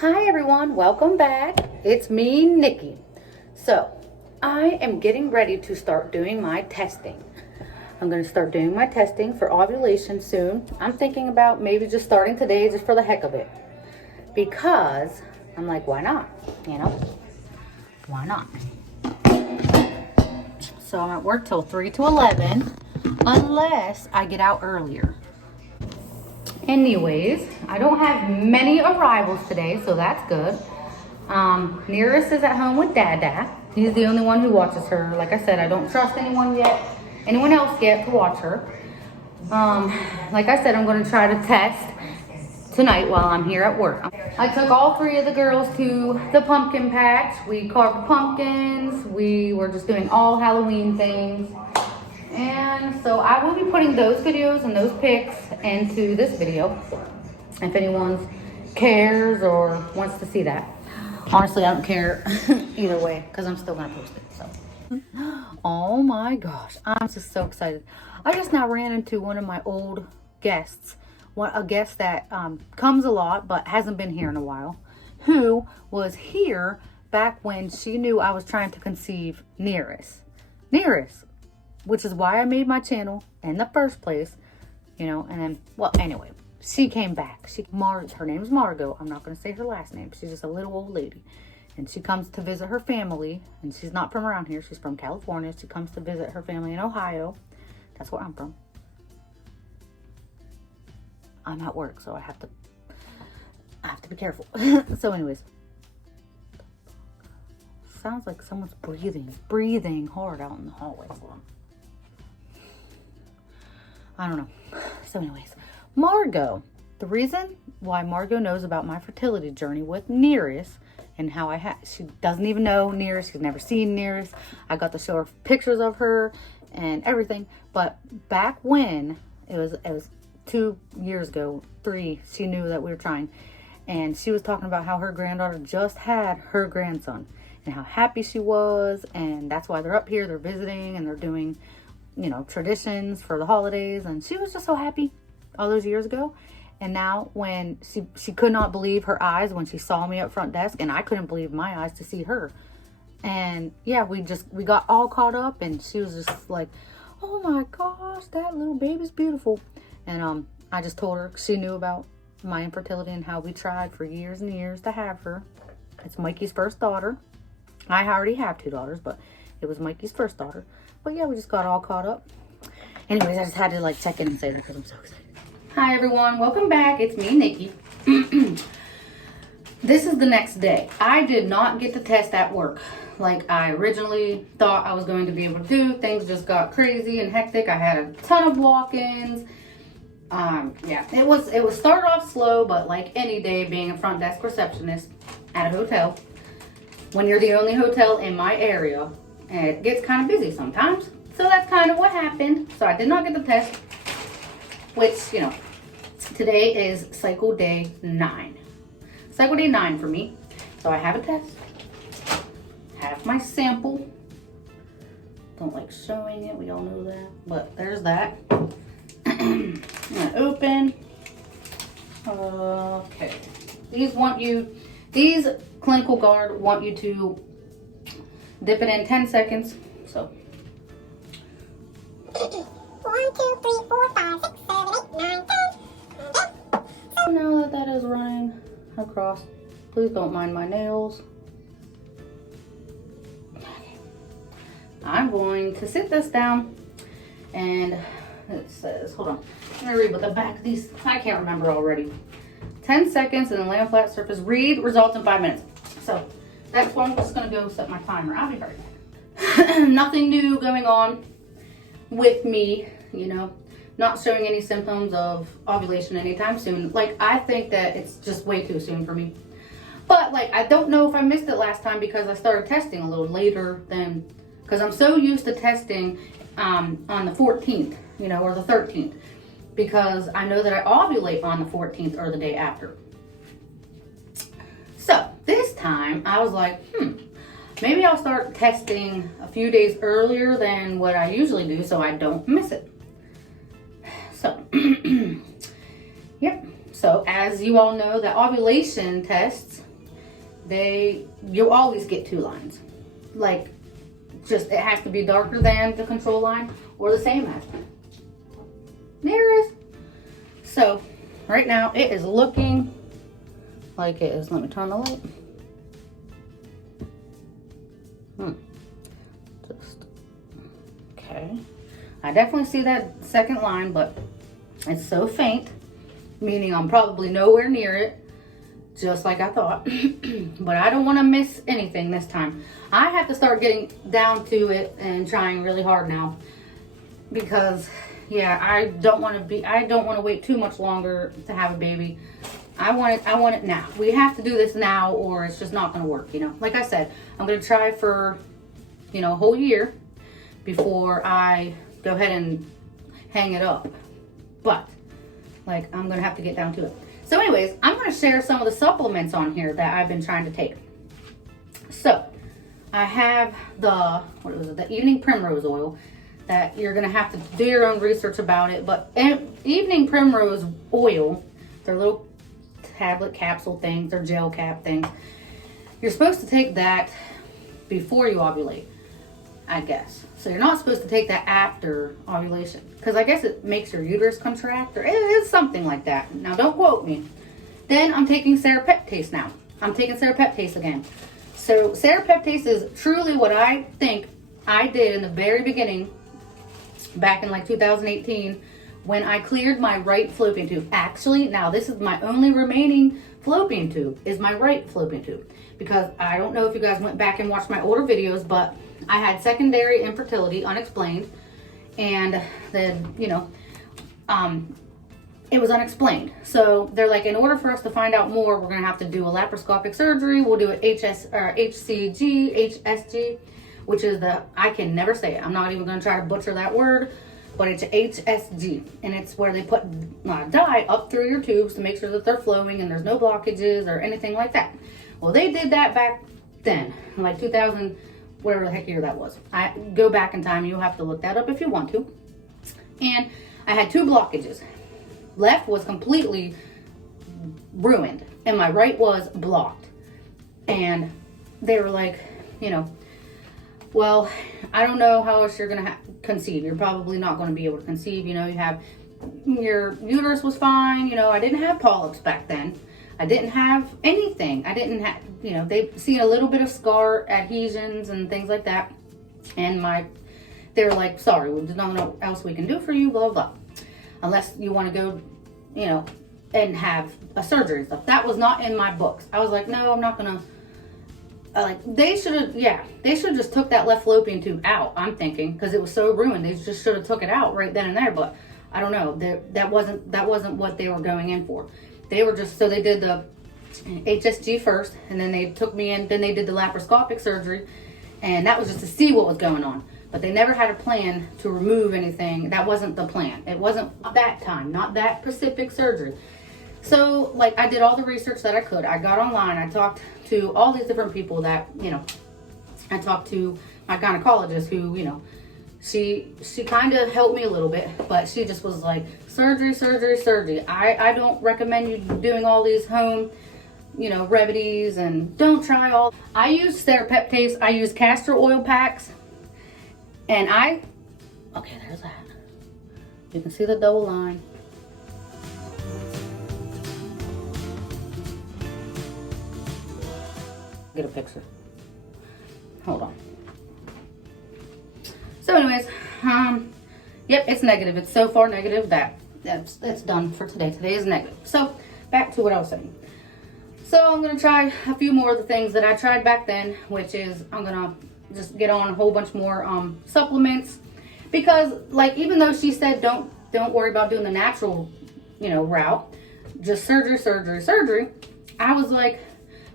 Hi everyone, welcome back. It's me, Nikki. So, I am getting ready to start doing my testing. I'm going to start doing my testing for ovulation soon. I'm thinking about maybe just starting today just for the heck of it. Because I'm like, why not? You know? Why not? So I'm at work till 3 to 11 unless I get out earlier. Anyways, I don't have many arrivals today, so that's good. Nearest is at home with Dada. He's the only one who watches her. Like I said, I don't trust anyone else yet to watch her. Like I said, I'm going to try to test tonight while I'm here at work. I took all three of the girls to the pumpkin patch. We carved pumpkins. We were just doing all Halloween things. And so I will be putting those videos and those pics into this video if anyone cares or wants to see that. Honestly, I don't care either way because I'm still going to post it. So, oh my gosh, I'm just so excited. I just now ran into one of my old guests, a guest that comes a lot but hasn't been here in a while, who was here back when she knew I was trying to conceive Nearest, which is why I made my channel in the first place, you know. And then, well, anyway, she came back. Her name's Margot. I'm not going to say her last name. She's just a little old lady. And she comes to visit her family. And she's not from around here. She's from California. She comes to visit her family in Ohio. That's where I'm from. I'm at work, so I have to be careful. So anyways. Sounds like someone's breathing hard out in the hallway. I don't know. So anyways, Margot. The reason why Margot knows about my fertility journey with Nearest and how she doesn't even know Nearest. She's never seen Nearest. I got to show her pictures of her and everything. But back when, it was 2 years ago, 3, she knew that we were trying. And she was talking about how her granddaughter just had her grandson and how happy she was. And that's why they're up here. They're visiting and they're doing, you know, traditions for the holidays. And she was just so happy all those years ago. And now when she could not believe her eyes when she saw me at front desk, and I couldn't believe my eyes to see her. And yeah, we got all caught up, and she was just like, oh my gosh, that little baby's beautiful. And I just told her, she knew about my infertility and how we tried for years and years to have her. It's Mikey's first daughter. I already have 2 daughters, but it was Mikey's first daughter. But yeah, we just got all caught up. Anyways, I just had to like check in and say that because I'm so excited. Hi everyone, welcome back. It's me, Nikki. This is the next day. I did not get to test at work like I originally thought I was going to be able to do. Things just got crazy and hectic. I had a ton of walk-ins. Yeah, it was started off slow, but like any day being a front desk receptionist at a hotel, when you're the only hotel in my area, it gets kind of busy sometimes. So that's kind of what happened. So I did not get the test, which, you know, today is cycle day 9. Cycle day 9 for me. So I have a test, have my sample. Don't like showing it, we all know that, but there's that. I'm gonna open. Okay. These clinical guard want you to dip it in 10 seconds. So 1, 2, 3, 4, 5, 6, 7, 8, 9, 10. so now that is running across, please don't mind my nails. I'm going to sit this down, and it says, hold on, I'm gonna read what the back of these, I can't remember already. 10 seconds and then lay on flat surface. Read results in 5 minutes. So that's why I'm just gonna go set my timer. I'll be right back. Nothing new going on with me, you know, not showing any symptoms of ovulation anytime soon. Like, I think that it's just way too soon for me. But like, I don't know if I missed it last time because I started testing a little later than, because I'm so used to testing on the 14th, you know, or the 13th, because I know that I ovulate on the 14th or the day after. So this time I was like, maybe I'll start testing a few days earlier than what I usually do so I don't miss it. So, yep. So as you all know, the ovulation tests you always get 2 lines. Like, just it has to be darker than the control line or the same as. Nearest. So right now it is looking like it is. Let me turn the light. Just okay. I definitely see that second line, but it's so faint, meaning I'm probably nowhere near it, just like I thought. But I don't want to miss anything this time. I have to start getting down to it and trying really hard now, because yeah, I don't want to wait too much longer to have a baby. I want it now. We have to do this now, or it's just not going to work, you know. Like I said, I'm going to try for, you know, a whole year before I go ahead and hang it up. But like, I'm going to have to get down to it. So anyways, I'm going to share some of the supplements on here that I've been trying to take. So I have the evening primrose oil, that you're going to have to do your own research about it. But evening primrose oil, they're little tablet capsule things or gel cap things. You're supposed to take that before you ovulate, I guess. So you're not supposed to take that after ovulation, because I guess it makes your uterus contract, or it is something like that. Now don't quote me. Then I'm taking serapeptase now. I'm taking serapeptase again. So serapeptase is truly what I think I did in the very beginning, back in like 2018, when I cleared my right fallopian tube. Actually, now this is my only remaining fallopian tube, is my right fallopian tube. Because I don't know if you guys went back and watched my older videos, but I had secondary infertility, unexplained. And then, you know, it was unexplained. So they're like, in order for us to find out more, we're going to have to do a laparoscopic surgery. We'll do an HSG, which is I can never say it. I'm not even going to try to butcher that word, but it's HSG. And it's where they put dye up through your tubes to make sure that they're flowing and there's no blockages or anything like that. Well, they did that back then, like 2000, whatever the heck year that was. I go back in time. You'll have to look that up if you want to. And I had 2 blockages. Left was completely ruined, and my right was blocked. And they were like, you know, well, I don't know how else you're going to conceive. You're probably not going to be able to conceive. You know, your uterus was fine. You know, I didn't have polyps back then. I didn't have anything. I didn't have, you know, they've seen a little bit of scar adhesions and things like that. And they were like, sorry, there's nothing else we can do for you, blah, blah. Unless you want to go, you know, and have a surgery and stuff. That was not in my books. I was like, no, I'm not going to. They should have just took that left fallopian tube out, I'm thinking, because it was so ruined. They just should have took it out right then and there. But I don't know. That wasn't what they were going in for. They were just, so they did the HSG first, and then they took me in, then they did the laparoscopic surgery, and that was just to see what was going on. But they never had a plan to remove anything. That wasn't the plan. It wasn't that time, not that specific surgery. So, like, I did all the research that I could. I got online. I talked to all these different people that, you know, I talked to my gynecologist who, you know, she kind of helped me a little bit, but she just was like, surgery. I don't recommend you doing all these home, you know, remedies, and don't try all. I use serapeptase. I use castor oil packs, and okay, there's that. You can see the double line. Get a picture. Hold on. So anyways, yep, it's negative. It's so far negative that's done for today. Today is negative. So back to what I was saying. So I'm gonna try a few more of the things that I tried back then, which is I'm gonna just get on a whole bunch more supplements, because like, even though she said don't worry about doing the natural, you know, route, just surgery, I was like,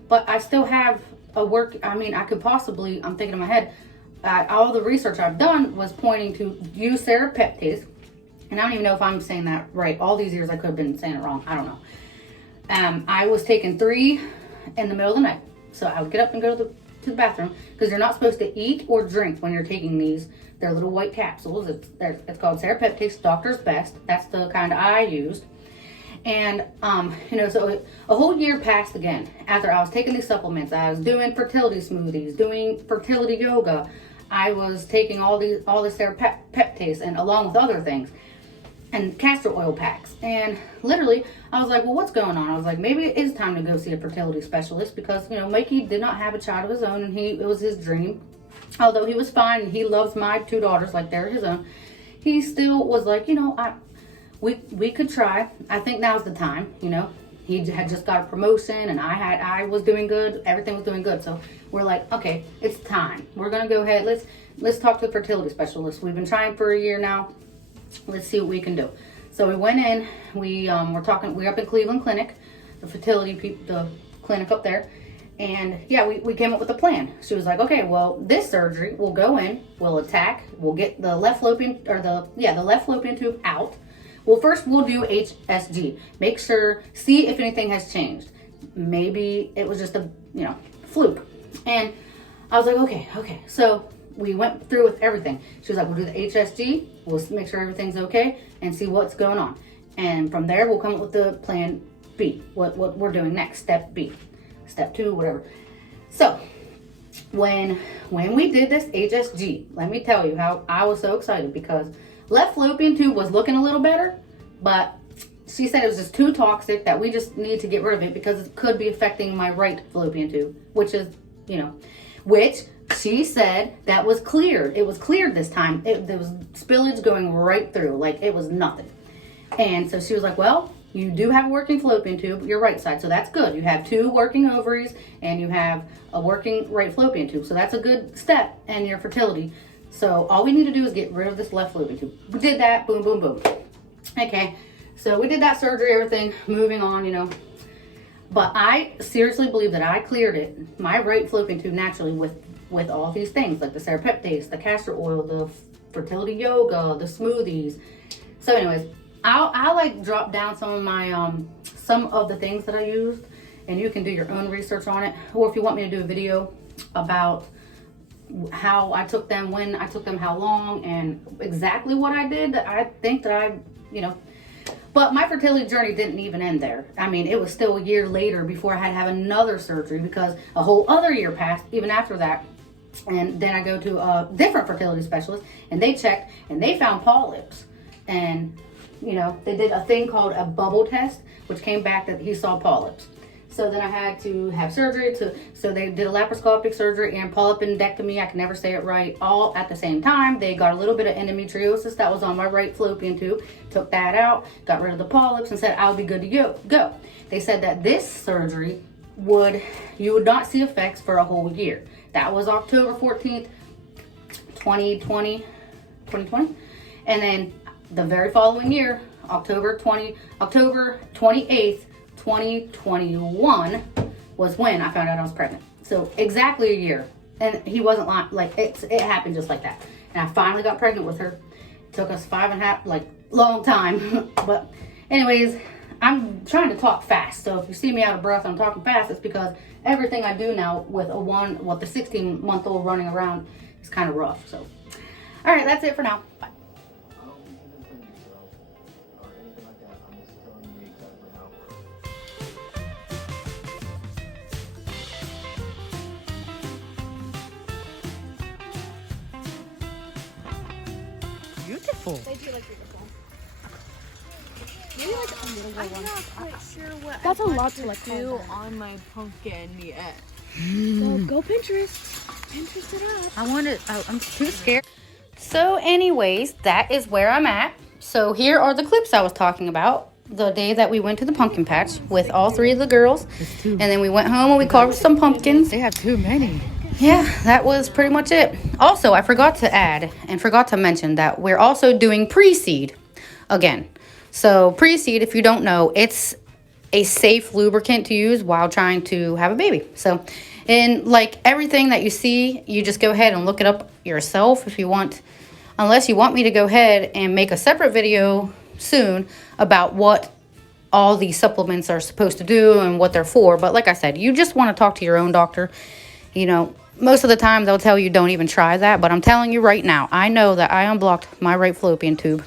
but I still have a work. I mean, I could possibly, I'm thinking in my head, all the research I've done was pointing to use serapeptase, and I don't even know if I'm saying that right. All these years I could have been saying it wrong. I don't know. I was taking 3 in the middle of the night, so I would get up and go to the bathroom, because you're not supposed to eat or drink when you're taking these. They're little white capsules. It's called serapeptase, Doctor's Best. That's the kind I used. And, you know, so a whole year passed again after I was taking these supplements. I was doing fertility smoothies, doing fertility yoga. I was taking all this serapeptase and along with other things and castor oil packs. And literally, I was like, well, what's going on? I was like, maybe it is time to go see a fertility specialist because, you know, Mikey did not have a child of his own and it was his dream. Although he was fine and he loves my 2 daughters like they're his own, he still was like, you know, we could try. I think now's the time, you know. He had just got a promotion and I was doing good. Everything was doing good. So we're like, okay, it's time. We're going to go ahead. Let's talk to the fertility specialist. We've been trying for a year now. Let's see what we can do. So we went in, we're up in Cleveland Clinic, the the clinic up there. And yeah, we came up with a plan. She was like, okay, well, this surgery, we'll go in, we'll get the left fallopian tube out. Well, first we'll do HSG. Make sure, see if anything has changed. Maybe it was just a, you know, fluke. And I was like, okay. So we went through with everything. She was like, we'll do the HSG. We'll make sure everything's okay and see what's going on. And from there, we'll come up with the plan B, what we're doing next, step B, step 2, whatever. So when we did this HSG, let me tell you how I was so excited because left fallopian tube was looking a little better, but she said it was just too toxic that we just need to get rid of it because it could be affecting my right fallopian tube, which she said that was cleared. It was cleared this time. There was spillage going right through, like it was nothing. And so she was like, well, you do have a working fallopian tube, your right side, so that's good. You have 2 working ovaries and you have a working right fallopian tube, so that's a good step in your fertility. So all we need to do is get rid of this left fallopian tube. We did that, boom, boom, boom. Okay, so we did that surgery, everything, moving on, you know. But I seriously believe that I cleared it, my right fallopian tube, naturally with all these things, like the serapeptase, the castor oil, the fertility yoga, the smoothies. So anyways, I'll like drop down some of my, some of the things that I used, and you can do your own research on it. Or if you want me to do a video about how I took them, when I took them, how long, and exactly what I did, I think that you know. But my fertility journey didn't even end there. I mean, it was still a year later before I had to have another surgery because a whole other year passed even after that. And then I go to a different fertility specialist and they checked and they found polyps. And, you know, they did a thing called a bubble test, which came back that he saw polyps. So then I had to have surgery so they did a laparoscopic surgery and polypendectomy. I can never say it right, all at the same time. They got a little bit of endometriosis that was on my right fallopian tube, took that out, got rid of the polyps and said I'll be good to go. They said that this surgery you would not see effects for a whole year. That was October 14th, 2020. And then the very following year, October 28th, 2021 was when I found out I was pregnant. So exactly a year. And he wasn't lying. Like it happened just like that. And I finally got pregnant with her. It took us 5.5, like long time. But anyways, I'm trying to talk fast. So if you see me out of breath, I'm talking fast. It's because everything I do now with the 16-month-old running around is kind of rough. So, all right, that's it for now. Bye. Beautiful. They do look beautiful. Maybe like a little one. I'm not quite sure what That's I a want lot to to like do hold on my pumpkin yet. So go Pinterest. Pinterest it up. I'm too scared. So anyways, that is where I'm at. So here are the clips I was talking about. The day that we went to the pumpkin patch with all 3 of the girls. And then we went home and we carved some pumpkins. They have too many. Yeah, that was pretty much it. Also, I forgot to mention that we're also doing pre-seed again. So pre-seed, if you don't know, it's a safe lubricant to use while trying to have a baby. So in like everything that you see, you just go ahead and look it up yourself if you want, unless you want me to go ahead and make a separate video soon about what all these supplements are supposed to do and what they're for. But like I said, you just want to talk to your own doctor. You know, most of the time they'll tell you don't even try that, but I'm telling you right now, I know that I unblocked my right fallopian tube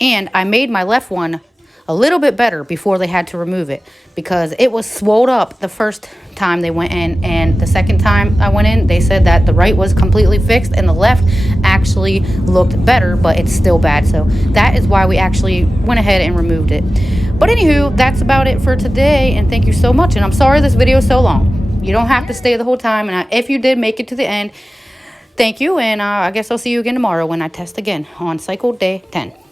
and I made my left one a little bit better before they had to remove it, because it was swelled up the first time they went in, and the second time I went in, they said that the right was completely fixed and the left actually looked better, but it's still bad. So that is why we actually went ahead and removed it. But anywho, that's about it for today, and thank you so much. And I'm sorry this video is so long. You don't have to stay the whole time, and if you did make it to the end, thank you. And I guess I'll see you again tomorrow when I test again on cycle day 10.